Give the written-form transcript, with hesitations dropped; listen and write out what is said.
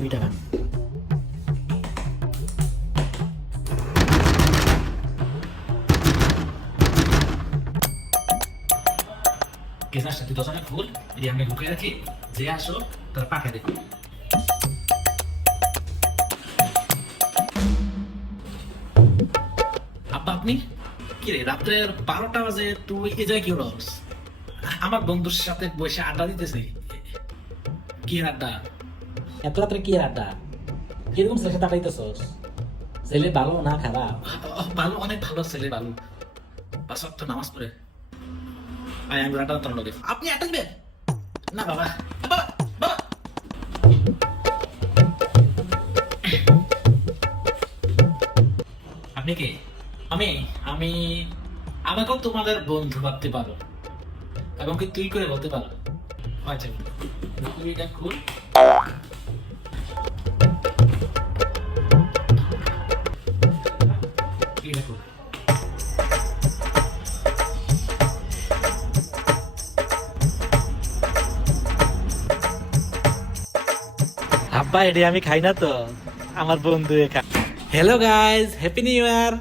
2 টাকা। কেনার সাথে দশটা ফুল এটি আমি ঢুকে রাখি, যে আসো তার পাকা দেখো। আব্বা আপনি কি রে, রাত্রে 12টা বাজে তুই এ জায়গায় কি রস? আমার বন্ধুর সাথে বসে আড্ডা দিতেছি। কি আড্ডা? এত রাত্রে কি আর আড্ডা? কিরকম ছেলের সাথে আড্ডাইতেছস? ছেলে ভালো না খারাপ? ভালো, অনেক ভালো ছেলে, ভালো। 5 ওয়াক্ত নামাজ পড়ে। আয় আমি আড্ডা তোর লগে। আপনি আড্ডা দিবেন না বাবা? বাবা বাবা, আপনি কে? আমি আমি আমাকেও তোমাদের বন্ধু ভাবতে পারো, এবং কি তুই করে বলতে পারো। আচ্ছা তুই এটা খুল। এটা খুল। আব্বা এটি আমি খাই না তো, আমার বন্ধু খায়। Hello guys, happy new year.